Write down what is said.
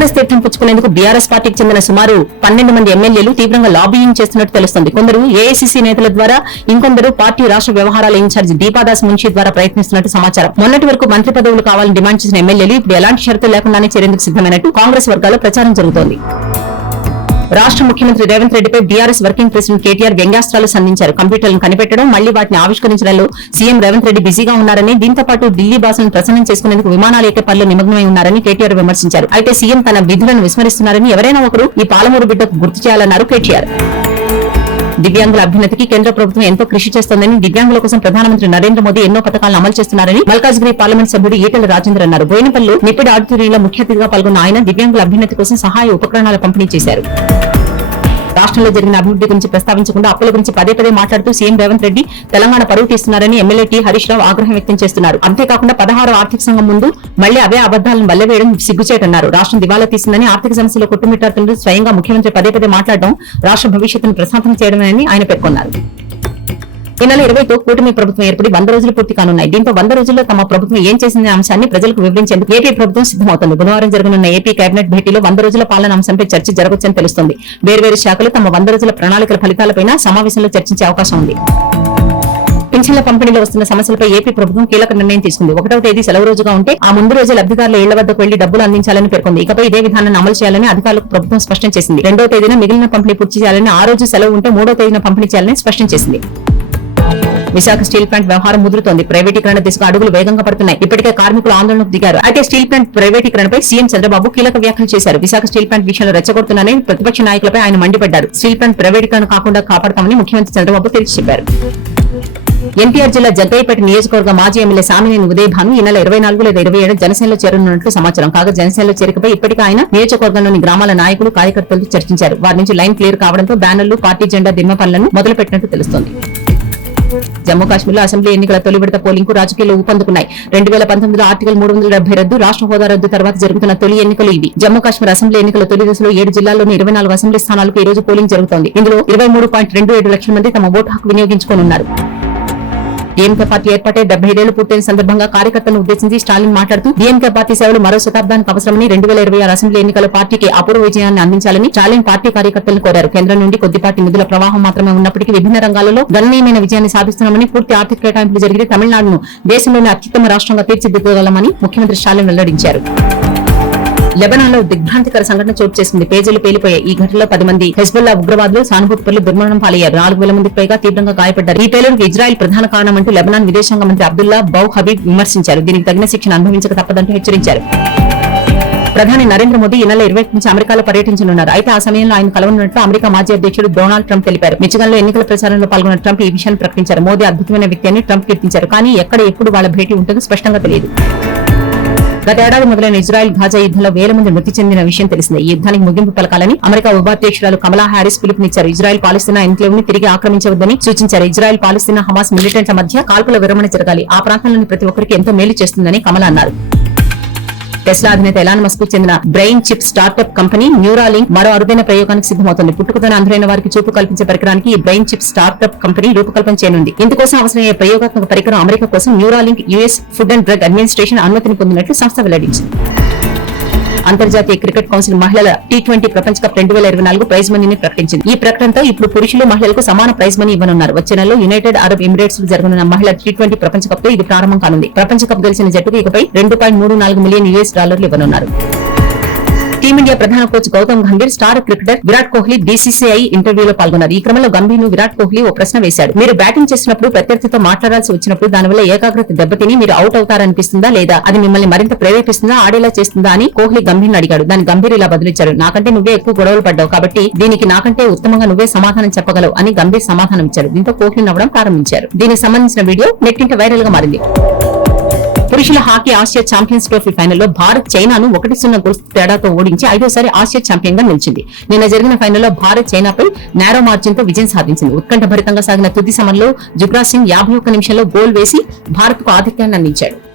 కాంగ్రెస్ తీర్థం పుచ్చుకునేందుకు బీఆర్ఎస్ పార్టీకి చెందిన సుమారు 12 మంది ఎమ్మెల్యేలు తీవ్రంగా లాబియింగ్ చేస్తున్నట్టు తెలుస్తోంది. కొందరు ఏఐసీసీ నేతల ద్వారా, ఇంకొందరు పార్టీ రాష్ట్ర వ్యవహారాల ఇన్ఛార్జి దీపాదాస్ మున్షి ద్వారా ప్రయత్నిస్తున్నట్టు సమాచారం. మొన్నటి వరకు మంత్రి పదవులు కావాలని డిమాండ్ చేసిన ఎమ్మెల్యేలు ఇప్పుడు ఎలాంటి షరతులు లేకుండానే చేరేందుకు సిద్దమైనట్టు కాంగ్రెస్ వర్గాల్లో ప్రచారం జరుగుతోంది. రాష్ట్ర ముఖ్యమంత్రి రేవంత్ రెడ్డిపై బీఆర్ఎస్ వర్కింగ్ ప్రెసిడెంట్ కేటీఆర్ వ్యంగ్యాస్త్రాలు సంధించారు. కంప్యూటర్లను కనిపెట్టడం, మళ్లీ వాటిని ఆవిష్కరించడంలో సీఎం రేవంత్ రెడ్డి బిజీగా ఉన్నారని, దీంతో పాటు ఢిల్లీ భాషలను ప్రసన్నం చేసుకునేందుకు విమానాలు ఎక్కే పనిలో నిమగ్నమై ఉన్నారని కేటీఆర్ విమర్శించారు. అయితే సీఎం తన విధులను విస్మరిస్తున్నారని ఎవరైనా ఒకరు ఈ పాలమూరు బిడ్డకు గుర్తు చేయాలన్నారు కేటీఆర్. దివ్యాంగుల అభ్యున్నతికి కేంద్ర ప్రభుత్వం ఎంతో కృషి చేస్తోందని, దివ్యాంగుల కోసం ప్రధానమంత్రి నరేంద్ర మోదీ ఎన్నో పథకాలను అమలు చేస్తున్నారని మల్కాజ్గిరి పార్లమెంట్ సభ్యుడు ఈటెల రాజేందర్ అన్నారు. బోయినపల్లిలో నిపిడ్ ఆడిటోరియంలో ముఖ్య అతిథిగా పాల్గొన్న ఆయన దివ్యాంగుల అభ్యున్నతి కోసం సహాయ ఉపకరణాల పంపిణీ చేశారు. రాష్ట్రంలో జరిగిన అభివృద్ధి గురించి ప్రస్తావించకుండా అప్పుల గురించి పదే పదే మాట్లాడుతూ సీఎం రేవంత్ రెడ్డి తెలంగాణ పరువు తీస్తున్నారని ఎమ్మెల్యే టి హరీష్ రావు ఆగ్రహం వ్యక్తం చేస్తున్నారు. అంతేకాకుండా 16వ ఆర్థిక సంఘం ముందు మళ్లీ అవే అబద్దాలను వల్లవేయడం సిగ్గుచేటన్నారు. రాష్ట్రం దివాలా తీసిందని, ఆర్థిక సమస్యలో కొట్టుమిట్టాడుతుంటూ స్వయంగా ముఖ్యమంత్రి పదే పదే మాట్లాడడం రాష్ట్ర భవిష్యత్తును ప్రశాంతం చేయడమేనని ఆయన పేర్కొన్నారు. ఈ నెల 20తో కూటమి ప్రభుత్వం ఏర్పడి 100 రోజులు పూర్తి కానున్నాయి. దీంతో 100 రోజుల్లో తమ ప్రభుత్వం ఏం చేసిందనే అంశాన్ని ప్రజలకు వివరించేందుకు ఏపీ ప్రభుత్వం సిద్దమవుతుంది. బుధవారం జరగనున్న ఏపీ కేబినెట్ భేటీలో 100 రోజుల పాలన అంశంపై చర్చ జరగొచ్చని తెలుస్తోంది. వేర్వేరు శాఖలు తమ 100 రోజుల ప్రణాళికల ఫలితాలపై సమావేశంలో చర్చించే అవకాశం ఉంది. పింఛన్ల పంపిణీలో వస్తున్న సమస్యలపై ఏపీ ప్రభుత్వం కీలక నిర్ణయం తీసుకుంది. 1వ తేదీ సెలవు రోజుగా ఉంటే ఆ ముందు రోజే లబ్దిదారుల ఇళ్ల వద్దకు వెళ్లి డబ్బులు అందించాలని పేర్కొంది. ఇకపై ఇదే విధానాన్ని అమలు చేయాలని అధికారులకు ప్రభుత్వం స్పష్టం చేసింది. 2వ తేదీన మిగిలిన పంపిణీ పూర్తి చేయాలని, ఆ రోజు సెలవు ఉంటే 3వ తేదీన పంపిణీ చేయాలని స్పష్టం చేసింది. విశాఖ స్టీల్ ప్లాంట్ వ్యవహారం ముదురుతోంది. ప్రైవేటీకరణ దిశగా అడుగులు వేగంగా పడుతున్నాయి. ఇప్పటికే కార్మికులు ఆందోళనకు దిగారు. అయితే స్టీల్ ప్లాంట్ ప్రైవేటీకరణపై సీఎం చంద్రబాబు కీలక వ్యాఖ్యలు చేశారు. విశాఖ స్టీల్ ప్లాంట్ విషయంలో రెచ్చగొడుతున్నారని ప్రతిపక్ష నాయకులపై ఆయన మండిపడ్డారు. స్టీల్ ప్లాంట్ ప్రైవేటీకరణ కాకుండా కాపాడతామని ముఖ్యమంత్రి చంద్రబాబు తేల్చి చెప్పారు. ఎన్టీఆర్ జిల్లా జగ్గయ్యపేట నియోజకవర్గ మాజీ ఎమ్మెల్యే సామినేని ఉదయభాను ఈ నెల 24 లేదా 27 జనసేనలో చేరనున్నట్లు సమాచారం. కాగా జనసేనలో చేరికపై ఇప్పటికే ఆయన నియోజకవర్గంలోని గ్రామాల నాయకులు, కార్యకర్తలతో చర్చించారు. వారి నుంచి లైన్ క్లియర్ కావడంతో బ్యానర్లు, పార్టీ జెండా దిమ్మ పనులను మొదలుపెట్టినట్టు తెలుస్తోంది. జమ్మూ కాశ్మీర్లో అసెంబ్లీ ఎన్నికల తొలి విడత పోలింగ్ కు రాజకీయాలు ఊపందుకున్నాయి. 2019లో ఆర్టికల్ 370 రద్దు, రాష్ట్ర హోదా రద్దు తర్వాత జరుగుతున్న తొలి ఎన్నికలు ఇవి. జమ్మూ కాశ్మీర్ అసెంబ్లీ ఎన్నికల తొలి దశలో 7 జిల్లాల్లోని 24 అసెంబ్లీ స్థానాలకు ఈ రోజు పోలింగ్ జరుగుతోంది. ఇందులో 23.27 లక్షల మంది తమ ఓటు హక్కు వినియోగించుకోనున్నారు. డీఎంకే పార్టీ ఏర్పాటే 75 ఏళ్లు పూర్తయిన సందర్భంగా కార్యకర్తలను ఉద్దేశించి స్టాలిన్ మాట్లాడుతూ డీఎంకే పార్టీ సేవలు మరో శతాబ్దానికి అవసరమని, 2026 అసెంబ్లీ ఎన్నికల పార్టీకి అపూర్వ విజయాన్ని అందించాలని స్టాలిన్ పార్టీ కార్యకర్తలను కోరారు. కేంద్రం నుండి కొద్దిపాటి నిధుల ప్రవాహం మాత్రమే ఉన్నప్పటికీ విభిన్న రంగాలలో గణనీయమైన విజయాన్ని సాధిస్తున్నామని, పూర్తి ఆర్థిక కేటాయింపులు జరిగితే తమిళనాడును దేశంలోని అత్యుత్తమ రాష్ట్రంగా తీర్చిదిద్దగలమని ముఖ్యమంత్రి స్టాలిన్ వెల్లడించారు. లెబనాన్ లో దిగ్భ్రాంతికర సంఘటన చోటు చేసుకుంది. పేజీలు పేలిపోయాయి. ఈ ఘటనలో 10 మంది హెజ్బుల్లా ఉగ్రవాదులు, సానుభూతి పరులు దుర్మరణం పాలయ్యారు. 4,000 మందికి పైగా తీవ్రంగా గాయపడ్డారు. ఈ పేలుడుకు ఇజ్రాయెల్ ప్రధాన కారణమంటూ లెబనాన్ విదేశాంగ మంత్రి అబ్దుల్లా బౌ హబీబ్ విమర్శించారు. దీనికి తగిన శిక్షణ అనుభవించక తప్పదంటూ హెచ్చరించారు. ప్రధాని నరేంద్ర మోదీ ఈ నెల 20 నుంచి అమెరికాలో పర్యటించనున్నారు. అయితే ఆ సమయంలో ఆయన కలవనున్నట్లు అమెరికా మాజీ అధ్యక్షుడు డొనాల్డ్ ట్రంప్ తెలిపారు. మిచిగన్ లో ఎన్నికల ప్రచారంలో పాల్గొన్న ట్రంప్ ఈ విషయాన్ని ప్రకటించారు. మోదీ అద్భుతమైన వ్యక్తి అని ట్రంప్ కీర్తించారు. కానీ ఎక్కడ, ఎప్పుడు వాళ్ళ భేటీ ఉంటుందో స్పష్టంగా తెలియదు. గత ఏడాది మొదలైన ఇజ్రాయెల్ గాజా యుద్దంలో 1000 మంది మృతి చెందిన విషయం తెలిసిందే. ఈ యుద్ధానికి ముగింపు పలకాలని అమెరికా ఉపాధ్యక్షురాలు కమలా హ్యారిస్ పిలుపునిచ్చారు. ఇజ్రాయెల్ పాలస్తీనా ఎన్క్లేవ్ ని తిరిగి ఆక్రమించవద్దని సూచించారు. ఇజ్రాయెల్ పాలస్తీనా హమాస్ మిలిటెంట్ల మధ్య కాల్పుల విరమణ జరగాలి. ఆ ప్రాంతంలోని ప్రతి ఒక్కరికి ఎంతో మేలు చేస్తుందని కమలా అన్నారు. టెస్లా అధినేత ఎలాన్ మస్క్ కు చెందిన brain chip startup company Neuralink మరో అరుదైన ప్రయోగానికి సిద్దమవుతుంది. పుట్టుకతోనే అంధులైన వారికి చూపు కల్పించే పరికరానికి ఈ బ్రెయిన్ చిప్ స్టార్టప్ కంపెనీ రూపకల్పన చేయనుంది. ఇందుకోసం అవసరమయ్యే ప్రయోగాత్మక పరికరం అమెరికా కోసం Neuralink US food and drug administration అనుమతిని పొందినట్లు సంస్థ వెల్లడించింది. అంతర్జాతీయ క్రికెట్ కౌన్సిల్ మహిళల T20 ప్రపంచ కప్ 2024 ప్రైజ్ మనీని ప్రకటించింది. ఈ ప్రకటనతో ఇప్పుడు పురుషులు, మహిళలకు సమాన ప్రైజ్ మనీ ఇవ్వనున్నారు. వచ్చే నెలలో యునైటెడ్ అరబ్ ఎమిరేట్స్ లో జరగనున్న మహిళల T20 ప్రపంచ కప్ తో ఇది ప్రారంభం కానుంది. ప్రపంచ కప్ గెలిచిన జట్టుకు ఇకపై $2.34 మిలియన్ ఇవ్వనున్నారు. టీమిండియా ప్రధాన coach Gautam Gambhir star cricketer Virat Kohli BCCI ఇంటర్వ్యూలో పాల్గొన్నారు. ఈ క్రమంలో గంభీర్ ను విరాట్ కోహ్లీ ఓ ప్రశ్న వేశాడు. మీరు బ్యాటింగ్ చేసినప్పుడు ప్రత్యర్థితో మాట్లాడాల్సి వచ్చినప్పుడు దానివల్ల ఏకాగ్రత దెబ్బతిని మీరు అవుట్ అవుతారనిపిస్తుందా, లేదా అది మిమ్మల్ని మరింత ప్రేరేపిస్తుందా, ఆడేలా చేస్తుందా అని కోహ్లీ గంభీర్ అడిగాడు. దాని గంభీర్ ఇలా బదులిచ్చాడు. నాకంటే నువ్వే ఎక్కువ గొడవలు పడ్డావు కాబట్టి దీనికి నాకంటే ఉత్తమంగా నువ్వే సమాధానం చెప్పగలవు అని గంభీర్ సమాధానం ఇచ్చాడు. దీంతో కోహ్లీ నవ్వడం ప్రారంభించారు. దీనికి సంబంధించిన వీడియో నెట్టింట వైరల్ గా మారింది. పురుషుల హాకీ ఆసియా ఛాంపియన్స్ ట్రోఫీ ఫైనల్లో భారత్ చైనాను 1-0 గోల్స్ తేడాతో ఓడించి 5వ ఆసియా ఛాంపియన్ గా నిలిచింది. నిన్న జరిగిన ఫైనల్లో భారత్ చైనాపై నేరో మార్జిన్ తో విజయం సాధించింది. ఉత్కంఠభరితంగా సాగిన తుది సమరంలో జుగ్రాజ్ సింగ్ 51 నిమిషంలో గోల్ వేసి భారత్ కు ఆధిక్యాన్ని అందించాడు.